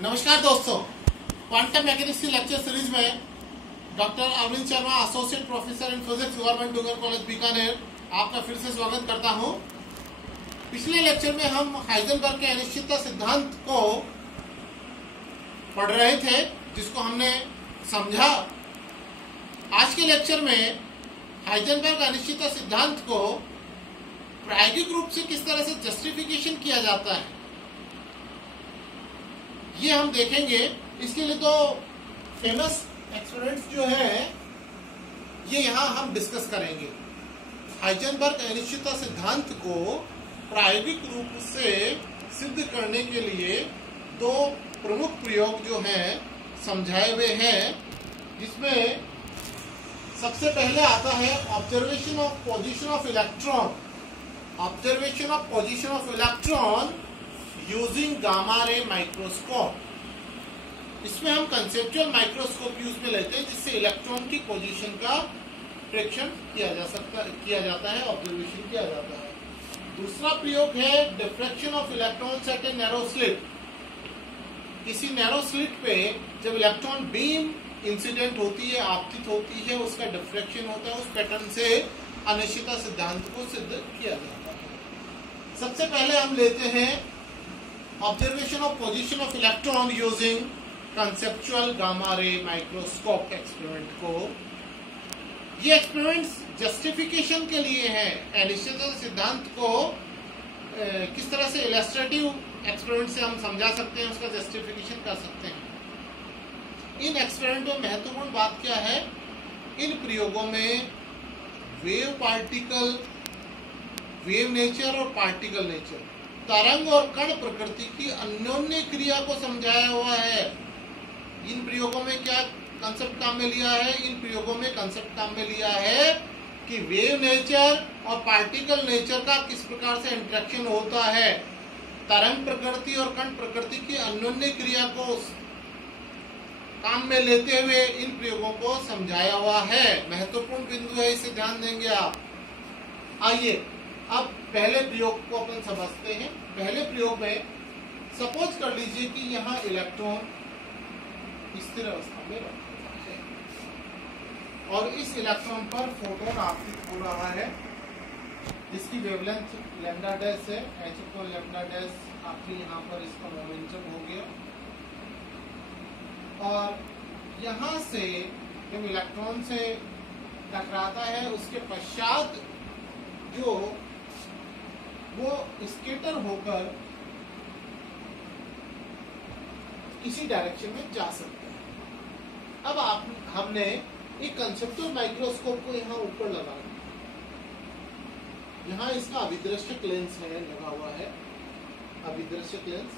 नमस्कार दोस्तों, quantum mechanics की लेक्चर सीरीज में doctor Arvind Sharma, associate professor in physics, government Dungar college Bikaner, आपका फिर से स्वागत करता हूं। पिछले लेक्चर में हम हाइजेनबर्ग के अनिश्चितता सिद्धांत को पढ़ रहे थे, जिसको हमने समझा। आज के लेक्चर में हाइजेनबर्ग अनिश्चितता सिद्धांत को प्रायोगिक रूप से किस तरह से जस्टिफिकेशन किया जाता है, ये हम देखेंगे। इसके लिए तो फेमस एक्सपेरिमेंट्स जो है ये यहाँ हम डिस्कस करेंगे। हाइजेनबर्ग अनिश्चितता सिद्धांत को प्रायोगिक रूप से सिद्ध करने के लिए दो प्रमुख प्रयोग जो हैं समझाए हुए हैं, जिसमें सबसे पहले आता है observation of position of electron. Observation of position of electron using gamma ray microscope. इसमें हम कंसेप्चुअल माइक्रोस्कोप यूज में लेते हैं, जिससे इलेक्ट्रॉन की पोजीशन का प्रेक्षण किया जाता है, ऑब्जर्वेशन किया जाता है। दूसरा प्रयोग है diffraction of electron at a narrow slit. किसी नैरो स्लिट पे जब इलेक्ट्रॉन बीम इंसिडेंट होती है, आपतित होती है, उसका डिफ्रैक्शन होता है, उस पैटर्न से अनिश्चितता सिद्धांत को सिद्ध किया जाता है। सबसे पहले हम लेते हैं observation of position of electron using conceptual gamma ray microscope experiment को। ये एक्सपेरिमेंट्स जस्टिफिकेशन के लिए है। अनिश्चितता सिद्धांत को किस तरह से इलस्ट्रेटिव एक्सपेरिमेंट से हम समझा सकते हैं, उसका जस्टिफिकेशन कर सकते हैं। इन एक्सपेरिमेंट में महत्वपूर्ण बात क्या है, इन प्रयोगों में वेव पार्टिकल, वेव नेचर और पार्टिकल नेचर, तरंग और कण प्रकृति की अन्योन्य क्रिया को समझाया हुआ है। इन प्रयोगों में क्या कंसेप्ट काम में लिया है? इन प्रयोगों में कंसेप्ट काम में लिया है कि वेव नेचर और पार्टिकल नेचर का किस प्रकार से इंटरेक्शन होता है। तरंग प्रकृति और कण प्रकृति की अन्योन्य क्रिया को काम में लेते हुए इन प्रयोगों को समझाया हुआ है। महत्वपूर्ण बिंदु है, इसे ध्यान देंगे आप। आइए अब पहले प्रयोग को अपन समझते हैं। पहले प्रयोग में सपोज कर लीजिए कि यहाँ इलेक्ट्रॉन स्थिर अवस्था में रखा है और इस इलेक्ट्रॉन पर फोटोन आपतित हो रहा है, जिसकी वेवलेंथ लैम्डा डैश है। h को लैम्डा डैश आपके यहाँ पर इसका मोमेंटम हो गया, और यहाँ से जब इलेक्ट्रॉन से टकराता है, उसके पश्चात जो वो स्केटर होकर किसी डायरेक्शन में जा सकता है। अब हमने एक कंसेप्चुअल माइक्रोस्कोप को यहाँ ऊपर लगा दिया। यहाँ इसका अभिदृश्यक लेंस है, लगा हुआ है अभिदृश्यक लेंस।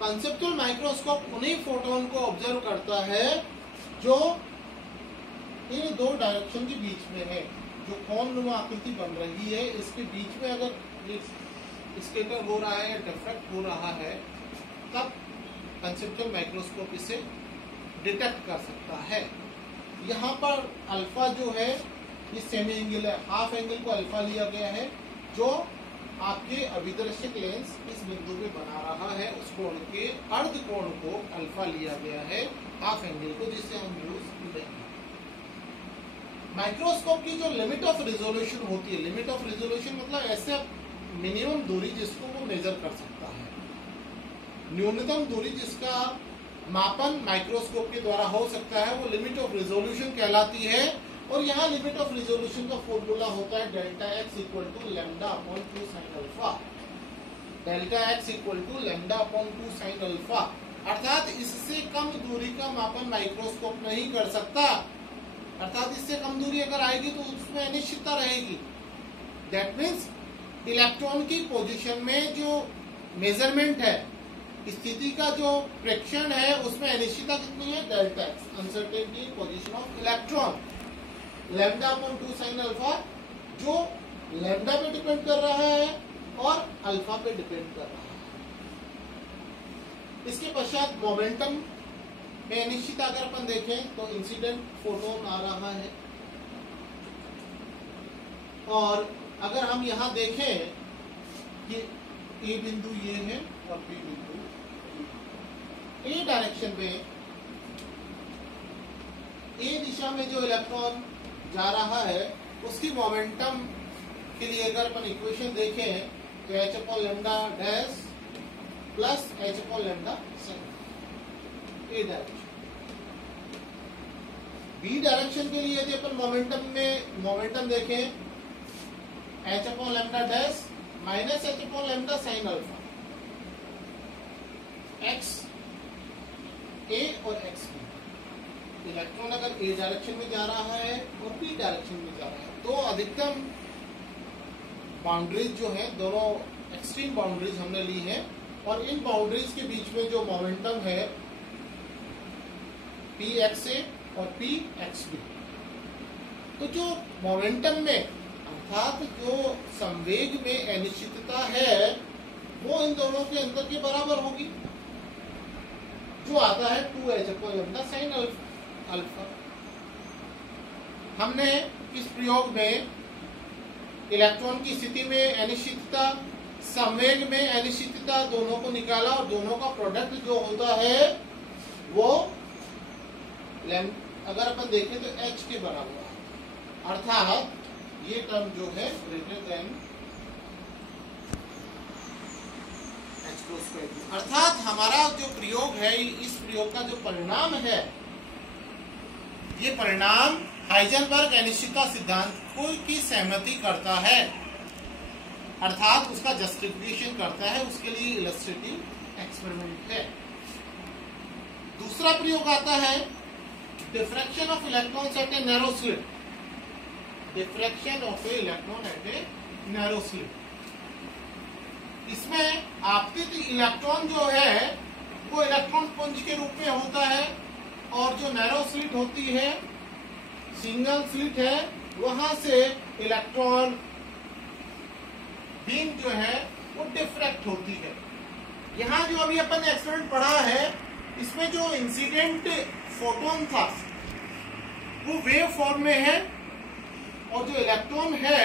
कंसेप्चुअल माइक्रोस्कोप उन्हीं फोटोन को ऑब्जर्व करता है जो इन दो डायरेक्शन के बीच में है। जो कोननुमा आकृति बन रही है, इसके बीच में अगर स्केटर हो रहा है, डिफ्रैक्ट हो रहा है, तब कंसेप्चुअल माइक्रोस्कोप इसे डिटेक्ट कर सकता है। यहाँ पर अल्फा जो है ये सेमी एंगल है, हाफ एंगल को अल्फा लिया गया है, जो आपके अभिदृश्यक लेंस इस बिंदु पे बना रहा है, उस कोण के अर्ध कोण को अल्फा लिया गया है, हाफ एंगल को, जिसे हम यूज करेंगे। माइक्रोस्कोप की जो लिमिट ऑफ रिजोल्यूशन होती है, लिमिट ऑफ रिजोल्यूशन मतलब ऐसे मिनिमम दूरी जिसको वो मेजर कर सकता है, न्यूनतम दूरी जिसका मापन माइक्रोस्कोप के द्वारा हो सकता है, वो लिमिट ऑफ रिजोल्यूशन कहलाती है। और यहाँ लिमिट ऑफ रिजोल्यूशन का फॉर्मूला होता है delta X equal to lambda upon 2 sine alpha. Delta X equal to lambda upon 2 sine alpha, अर्थात इससे कम दूरी का मापन माइक्रोस्कोप नहीं कर सकता। अर्थात इससे कम दूरी अगर आएगी तो उसमें अनिश्चितता रहेगी। दैट मीन्स इलेक्ट्रॉन की पोजीशन में जो मेजरमेंट है, स्थिति का जो प्रेक्षण है, उसमें अनिश्चितता कितनी है? Delta x, uncertainty position of electron. Lambda upon 2 sine alpha, जो लैम्डा पे डिपेंड कर रहा है और अल्फा पे डिपेंड कर रहा है। इसके पश्चात मोमेंटम में अनिश्चितता अगर अपन देखें तो इंसिडेंट फोटोन आ रहा है, और अगर हम यहाँ देखें कि ए बिंदु ये है और बी बिंदु, डायरेक्शन में ए दिशा में जो इलेक्ट्रॉन जा रहा है उसकी मोमेंटम के लिए अगर अपन इक्वेशन देखें तो h upon lambda dash plus h upon lambda second A direction. B direction के लिए यदि अपन मोमेंटम देखें h upon lambda dash minus h upon lambda sine alpha, x A और x बी। इलेक्ट्रॉन अगर ए डायरेक्शन में जा रहा है और बी डायरेक्शन में जा रहा है तो अधिकतम बाउंड्रीज जो है दोनों एक्सट्रीम बाउंड्रीज हमने ली है और इन बाउंड्रीज के बीच में जो मोमेंटम है पी एक्स ए और पी एक्स बी, तो जो मोमेंटम में अर्थात जो संवेग में अनिश्चितता है वो इन दोनों के अंतर के बराबर होगी, जो आता है 2h upon lambda sine alpha. हमने इस प्रयोग में इलेक्ट्रॉन की स्थिति में अनिश्चितता, संवेग में अनिश्चितता दोनों को निकाला और दोनों का प्रोडक्ट जो होता है वो अगर अपन देखें तो h के बराबर, अर्थात ये टर्म जो है ग्रेटर देन h², अर्थात हमारा जो प्रयोग है इस प्रयोग का जो परिणाम है ये परिणाम हाइजेनबर्ग अनिश्चितता सिद्धांत की सहमति करता है, अर्थात उसका जस्टिफिकेशन करता है, उसके लिए इलस्ट्रेटिव एक्सपेरिमेंट है। दूसरा प्रयोग आता है diffraction of electrons at a narrow slit, diffraction of a electron at a narrow slit. इसमें आपतित इलेक्ट्रॉन जो है वो इलेक्ट्रॉन पुंज के रूप में होता है और जो नैरो स्लिट होती है, सिंगल स्लिट है, वहां से इलेक्ट्रॉन बीम जो है वो डिफ्रैक्ट होती है। यहां जो अभी अपन ने एक्सपेरिमेंट पढ़ा है इसमें जो इंसिडेंट फोटोन था वो वेव फॉर्म में है और जो इलेक्ट्रॉन है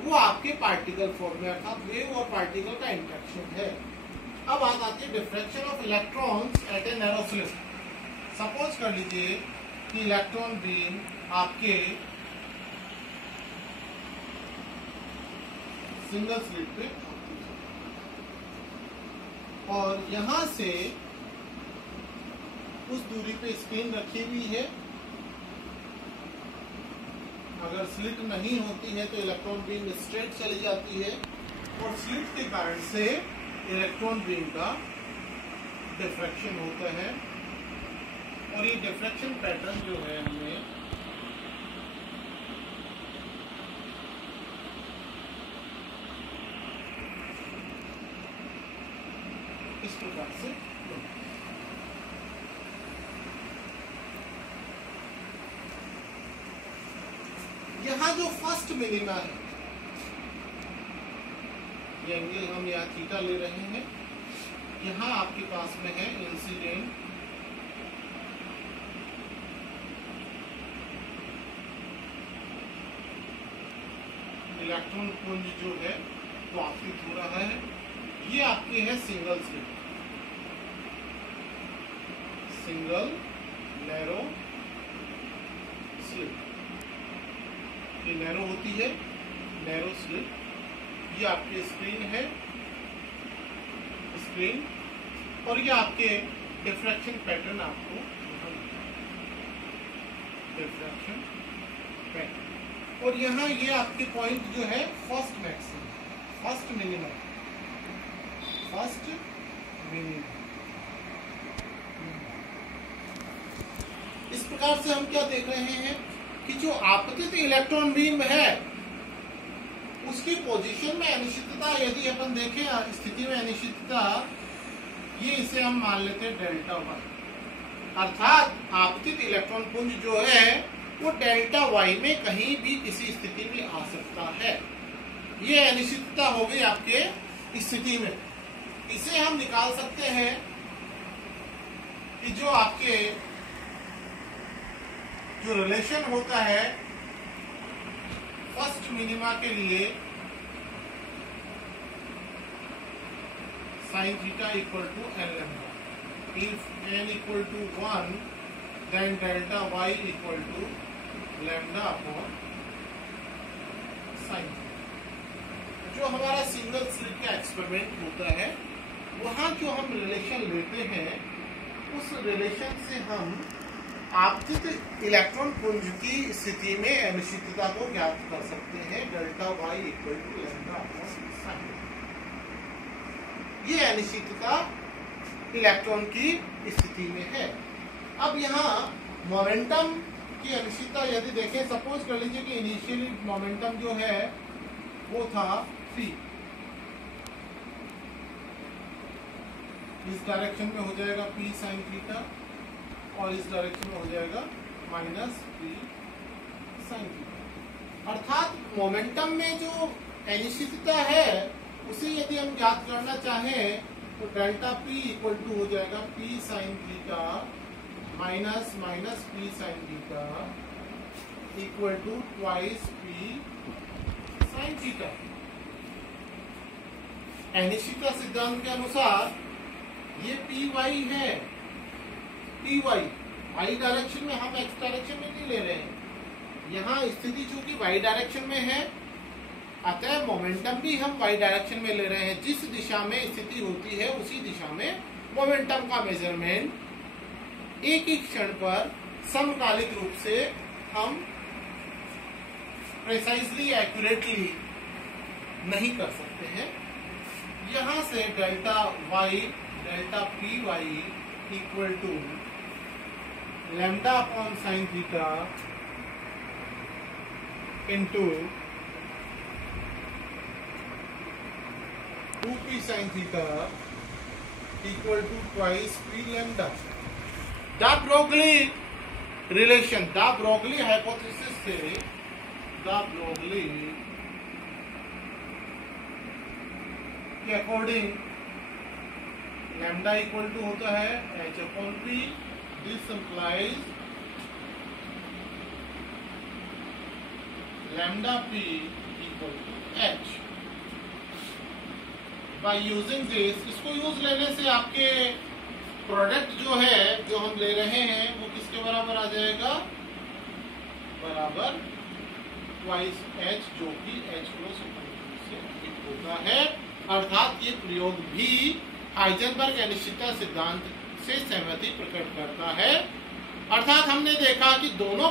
वो आपके पार्टिकल फॉर्म में, अर्थात वेव और पार्टिकल का इंटरेक्शन है। अब बात आती है diffraction of electrons at a narrow slit. Suppose कर लीजिए कि इलेक्ट्रॉन बीम आपके सिंगल स्लिट पे और यहां से उस दूरी पे स्क्रीन रखी हुई है। अगर स्लिट नहीं होती है तो इलेक्ट्रॉन बीम स्ट्रेट चली जाती है और स्लिट के कारण से इलेक्ट्रॉन बीम का डिफ्रैक्शन होता है और ये डिफ्रैक्शन पैटर्न जो है हमें इस प्रकार से यहां जो फर्स्ट मिनिमा है, ये एंगल हम यहाँ थीटा ले रहे हैं, यहां आपके पास में है इंसिडेंट इलेक्ट्रॉन पुंज जो है वो आपतित हो रहा है। ये आपकी है single slit, single narrow slit, ये नैरो होती है नैरो स्लिट। ये आपकी स्क्रीन है, स्क्रीन, और ये आपके डिफ्रैक्शन पैटर्न आपको डिफ्रैक्शन पैटर्न, और यहाँ ये आपके पॉइंट जो है first maximum, first minimum, first minimum. इस प्रकार से हम क्या देख रहे हैं कि जो आपतित इलेक्ट्रॉन बीम है उसकी पोजीशन में अनिश्चितता यदि अपन देखें, स्थिति में अनिश्चितता, ये इसे हम मान लेते हैं डेल्टा वाई, अर्थात आपतित इलेक्ट्रॉन पुंज जो है वो डेल्टा वाई में कहीं भी किसी स्थिति में आ सकता है। ये अनिश्चितता हो गई आपके स्थिति में। इसे हम निकाल सकते हैं कि जो आपके जो रिलेशन होता है फर्स्ट मिनिमा के लिए sine theta equal to L lambda, if n equal to 1 then delta y equal to lambda upon sin। जो हमारा सिंगल स्लिट का एक्सपेरिमेंट होता है वहां जो हम रिलेशन लेते हैं उस रिलेशन से हम आपतित इलेक्ट्रॉन पुंज की स्थिति में अनिश्चितता को ज्ञात कर सकते हैं delta y equal to lambda upon sine. ये अनिश्चितता इलेक्ट्रॉन की स्थिति में है। अब यहाँ मोमेंटम की अनिश्चितता यदि देखें, सपोज कर लीजिए कि इनिशियली मोमेंटम जो है वो था 3, इस डायरेक्शन में हो जाएगा p sin थीटा और इस डायरेक्शन में हो जाएगा माइनस p sin थीटा। अर्थात मोमेंटम में जो अनिश्चितता है उसे यदि हम ज्ञात करना चाहें तो डेल्टा p इक्वल टू हो जाएगा p sin theta minus minus p sin theta equal to twice p sin theta. अनिश्चितता सिद्धांत के अनुसार ये पी वाई है, पी वाई वाई डायरेक्शन में, हम एक्स डायरेक्शन में नहीं ले रहे हैं। यहाँ स्थिति चूंकि वाई डायरेक्शन में है अतः मोमेंटम भी हम वाई डायरेक्शन में ले रहे हैं। जिस दिशा में स्थिति होती है उसी दिशा में मोमेंटम का मेजरमेंट एक ही क्षण पर समकालिक रूप से हम प्रिसाइजली एक्यूरेटली नहीं कर सकते हैं। यहां से delta Y delta P Y equal to lambda upon sine theta into 2p sin theta equal to twice p lambda। De Broglie relation, de Broglie hypothesis से द ब्रोगली के अकॉर्डिंग लैम्डा इक्वल टू होता है h अपॉन p। This implies lambda p equal to h। By using this, इसको use लेने से आपके product जो है जो हम ले रहे हैं वो किसके बराबर आ जाएगा, बराबर ट्वाइस h, जो कि h क्रॉस से होता है। अर्थात ये प्रयोग भी हाइजेनबर्ग अनिश्चितता सिद्धांत से सहमति प्रकट करता है। अर्थात हमने देखा कि दोनों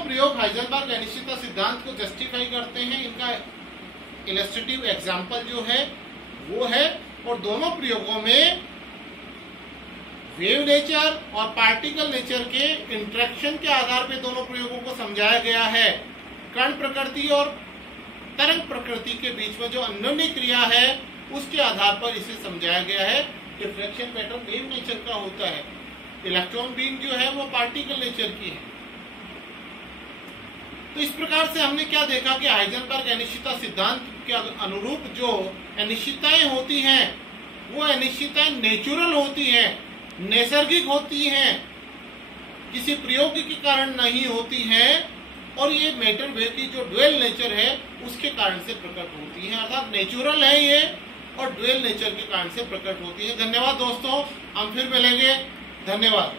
प्रयोग हाइजेनबर्ग अनिश्चितता सिद्धांत को जस्टिफाई करते हैं। इनका इलस्ट्रेटिव एग्जाम्पल जो है वो है, और दोनों प्रयोगों में वेव नेचर और पार्टिकल नेचर के इंटरेक्शन के आधार पर दोनों प्रयोगों को समझाया गया है। कण प्रकृति और तरंग प्रकृति के बीच में जो अन्योन्य क्रिया है उसके आधार पर इसे समझाया गया है। डिफ्रैक्शन पैटर्न वेव नेचर का होता है, इलेक्ट्रॉन बीम जो है वो पार्टिकल नेचर की है। तो इस प्रकार से हमने क्या देखा कि हाइजेनबर्ग अनिश्चितता सिद्धांत के अनुरूप जो अनिश्चितताएं होती हैं वो अनिश्चितताएं नेचुरल होती हैं, नैसर्गिक होती हैं, किसी प्रयोग के कारण नहीं होती हैं, और ये मैटर वेव की जो ड्यूअल नेचर है उसके कारण से प्रकट होती है। अर्थात नेचुरल है ये और ड्यूअल नेचर के कारण से प्रकट होती है। धन्यवाद दोस्तों, हम फिर मिलेंगे। धन्यवाद।